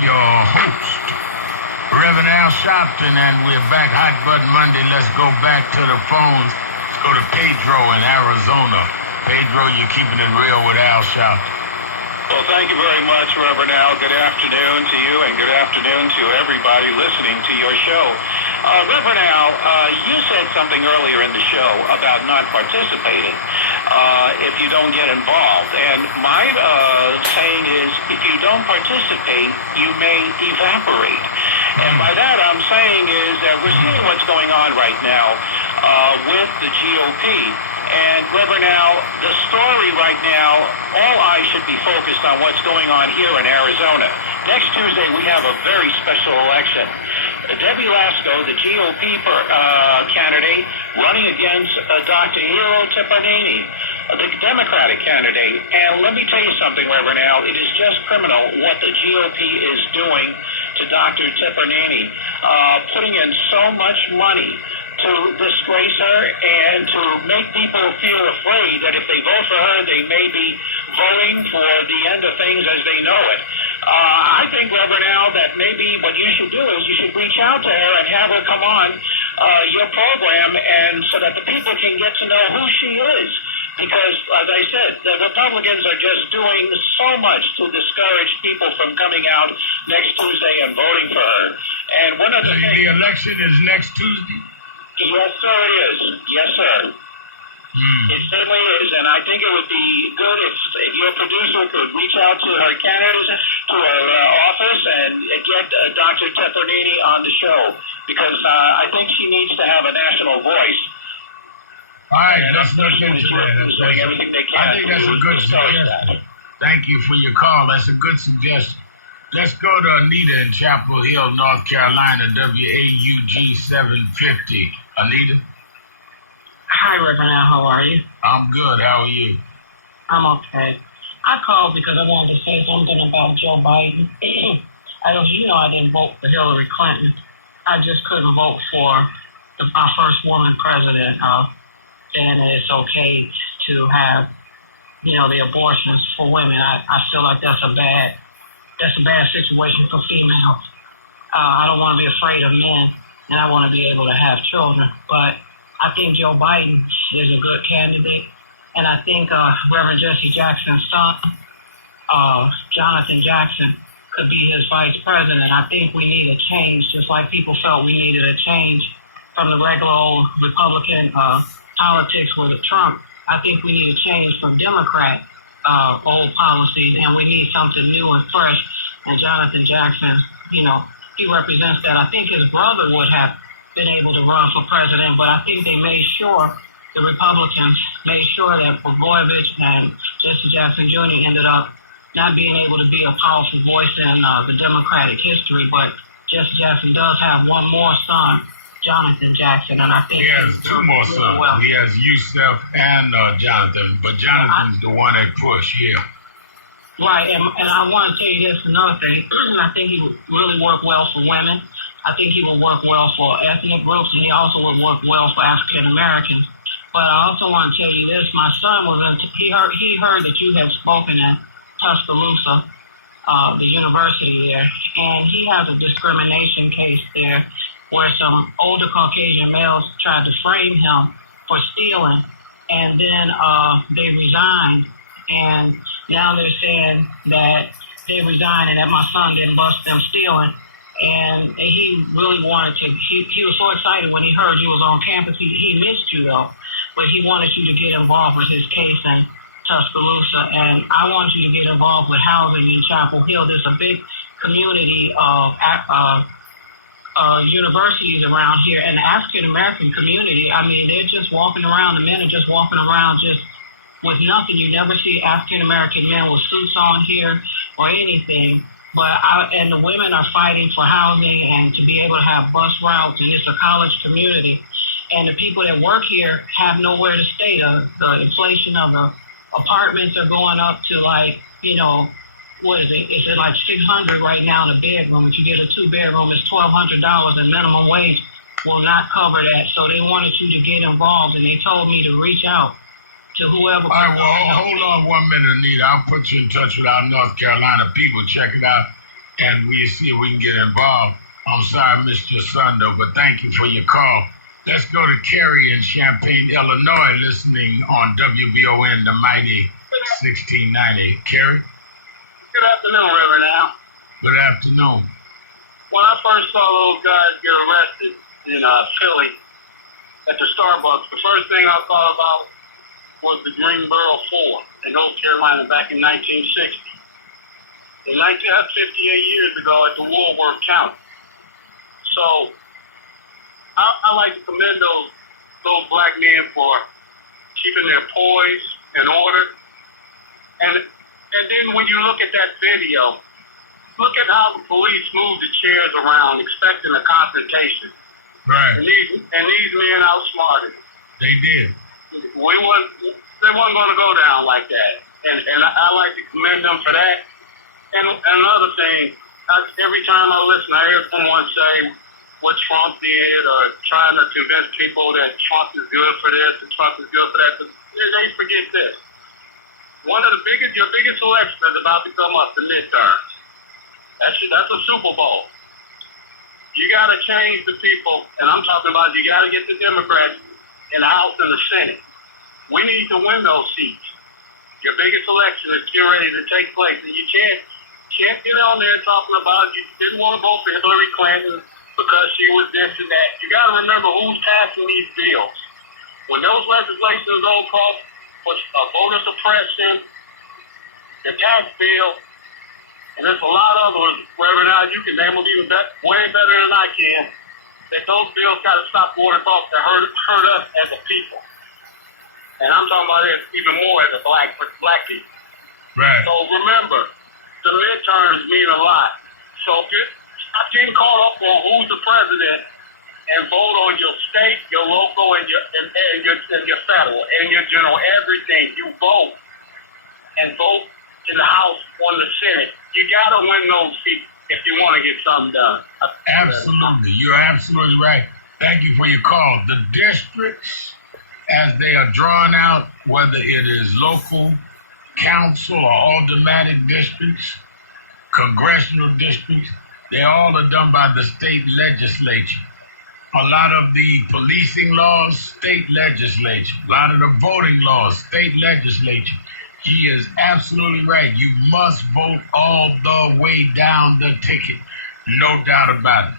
Your host, Reverend Al Sharpton, and we're back Hot Button Monday. Let's go back to the phones. Let's go to Pedro in Arizona. Pedro, you're keeping it real with Al Sharpton. Well, thank you very much, Reverend Al. Good afternoon to you, and good afternoon to everybody listening to your show. Reverend Al, you said something earlier in the show about not participating if you don't get involved. And my saying is, if you don't participate, you may evaporate. And by that I'm saying is that we're seeing what's going on right now with the GOP. And Reverend Al, the story right now, all eyes should be focused on what's going on here in Arizona. Next Tuesday, we have a very special election. Debbie Lasko, the GOP candidate, running against Dr. Hiro Teperneni, the Democratic candidate. And let me tell you something, Reverend Al, it is just criminal what the GOP is doing to Dr. Teperneni, putting in so much money to disgrace her and to make people feel afraid that if they vote for her, they may be voting for the end of things as they know it. I think, Reverend Al, that maybe what you should do is you should reach out to her and have her come on your program, and so that the people can get to know who she is. Because, as I said, the Republicans are just doing so much to discourage people from coming out next Tuesday and voting for her. And one of the things... The election is next Tuesday? Yes, sir, it is. Yes, sir. It certainly is, and I think it would be good if your producer could reach out to her candidates, to her office, and get Dr. Teperneni on the show, because I think she needs to have a national voice. All right, let's look into that. Doing everything they can. I think that's a good suggestion. Thank you for your call. That's a good suggestion. Let's go to Anita in Chapel Hill, North Carolina, WAUG 750. Anita? Hi, Reverend Al. How are you? I'm good. How are you? I'm okay. I called because I wanted to say something about Joe Biden. I didn't vote for Hillary Clinton. I just couldn't vote for our first woman president, saying that it's okay to have, the abortions for women. I feel like that's a bad situation for females. I don't want to be afraid of men, and I want to be able to have children. But I think Joe Biden is a good candidate, and I think Reverend Jesse Jackson's son, Jonathan Jackson, could be his vice president. I think we need a change, just like people felt we needed a change from the regular old Republican politics with Trump. I think we need a change from Democrat old policies, and we need something new and fresh. And Jonathan Jackson, he represents that. I think his brother would have been able to run for president, but I think they made sure, the Republicans made sure that Blagojevich and Jesse Jackson Jr. ended up not being able to be a powerful voice in the Democratic history. But Jesse Jackson does have one more son, Jonathan Jackson, and I think he has two more sons. Well. He has Yusef and Jonathan, but Jonathan's the one that pushed, yeah. Right, and I want to tell you this, another thing. I think he would really work well for women. I think he would work well for ethnic groups, and he also would work well for African Americans. But I also want to tell you this: my son he heard that you had spoken in Tuscaloosa, the university there, and he has a discrimination case there where some older Caucasian males tried to frame him for stealing, and then they resigned, and now they're saying that they resigned and that my son didn't bust them stealing. And he really wanted to, he was so excited when he heard you was on campus. He missed you, though, but he wanted you to get involved with his case in Tuscaloosa. And I want you to get involved with housing in Chapel Hill. There's a big community of universities around here, and the African-American community, I mean, they're just walking around, the men are just walking around just with nothing. You never see African-American men with suits on here or anything. And the women are fighting for housing and to be able to have bus routes, and it's a college community. And the people that work here have nowhere to stay. The inflation of the apartments are going up to what is it? Is it like $600 right now in a bedroom? If you get a 2-bedroom, it's $1,200, and minimum wage will not cover that. So they wanted you to get involved, and they told me to reach out to whoever. All right, well, hold on 1 minute, Anita. I'll put you in touch with our North Carolina people. Check it out. and we'll see if we can get involved. I'm sorry I missed your son, though, but thank you for your call. Let's go to Kerry in Champaign, Illinois, listening on WBON, the mighty 1690. Kerry? Good afternoon, Reverend Al. Good afternoon. When I first saw those guys get arrested in Philly at the Starbucks, the first thing I thought about was the Greenboro 4 in North Carolina back in 1960. That's 58 years ago at the Woolworth County. So I like to commend those black men for keeping their poise and order. And then when you look at that video, look at how the police moved the chairs around expecting a confrontation. Right. And these men outsmarted. They did. They weren't going to go down like that. And I like to commend them for that. And another thing, every time I listen, I hear someone say what Trump did or trying to convince people that Trump is good for this and Trump is good for that. But they forget this. Your biggest election is about to come up, the midterms. That's a Super Bowl. You got to change the people, and I'm talking about you got to get the Democrats in the House and the Senate. We need to win those seats. Your biggest election is getting ready to take place, and you can't get on there talking about you didn't want to vote for Hillary Clinton because she was this and that. You got to remember who's passing these bills. When those legislations go across for voter suppression, the tax bill, and there's a lot of others, Reverend Al, you can name them even way better than I can, that those bills got to stop going across to hurt us as a people. And I'm talking about it even more as a black people. Right. So remember, the midterms mean a lot. So stop getting caught up on who's the president and vote on your state, your local, and your federal, and your general, everything. You vote and vote in the House or the Senate. You got to win those seats if you want to get something done. Absolutely. You're absolutely right. Thank you for your call. The districts, as they are drawn out, whether it is local, council, or automatic districts, congressional districts, they all are done by the state legislature. A lot of the policing laws, state legislature. A lot of the voting laws, state legislature. He is absolutely right. You must vote all the way down the ticket. No doubt about it.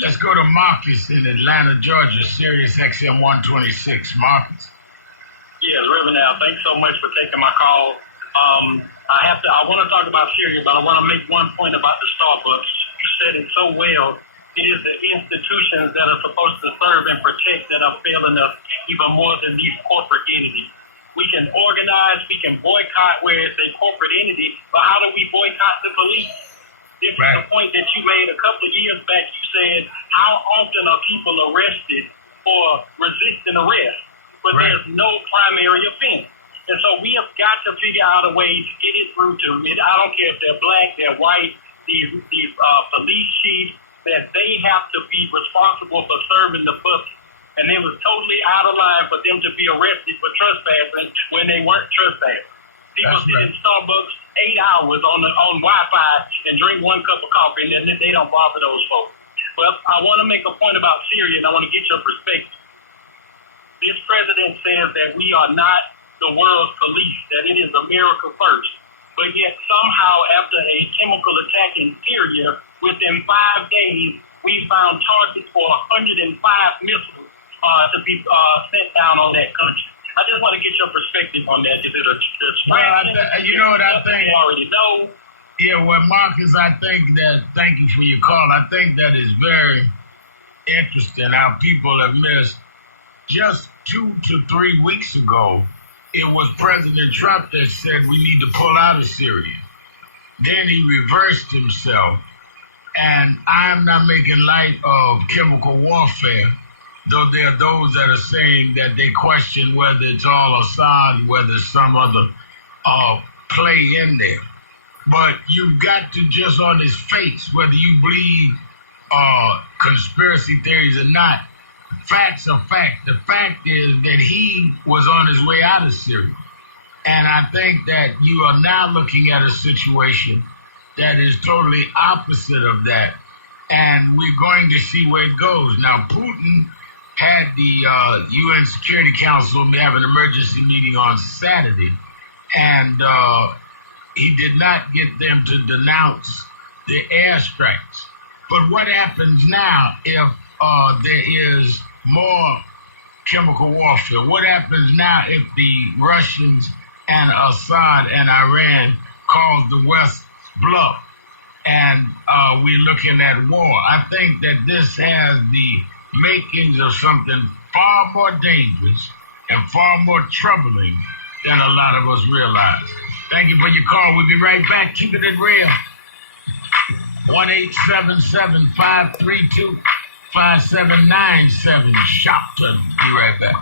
Let's go to Marcus in Atlanta, Georgia, Sirius XM 126. Marcus. Yes, Reverend Al, thanks so much for taking my call. I want to talk about Syria, but I want to make one point about the Starbucks. You said it so well. It is the institutions that are supposed to serve and protect that are failing us even more than these corporate entities. We can organize, we can boycott where it's a corporate entity, but how do we boycott the police? This is the point that you made a couple of years back. You said, how often are people arrested for resisting arrest? But there's no primary offense. And so we have got to figure out a way to get it through to it. I don't care if they're black, they're white, these police chiefs, that they have to be responsible for serving the public. And it was totally out of line for them to be arrested for trespassing when they weren't trespassing. People sit in Starbucks 8 hours on Wi-Fi and drink one cup of coffee, and then they don't bother those folks. But I want to make a point about Syria, and I want to get your perspective. This president says that we are not the world's police, that it is America first. But yet somehow after a chemical attack in Syria, within 5 days, we found targets for 105 missiles to be sent down on that country. I just want to get your perspective on that. Is it a you know what I think? You already know. Yeah, well, Marcus, I think that, thank you for your call. I think that is very interesting how people have missed. Just 2 to 3 weeks ago, it was President Trump that said we need to pull out of Syria. Then he reversed himself. And I'm not making light of chemical warfare, though there are those that are saying that they question whether it's all Assad, whether it's some other play in there. But you've got to just on his face, whether you believe conspiracy theories or not, facts are fact. The fact is that he was on his way out of Syria. And I think that you are now looking at a situation that is totally opposite of that. And we're going to see where it goes. Now, Putin had the UN Security Council have an emergency meeting on Saturday, and he did not get them to denounce the airstrikes. But what happens now if there is more chemical warfare? What happens now if the Russians and Assad and Iran cause the West bluff and we're looking at war? I think that this has the makings of something far more dangerous and far more troubling than a lot of us realize. Thank you for your call. We'll be right back. Keep it real. 1-877-532-5797. Shopton. Be right back.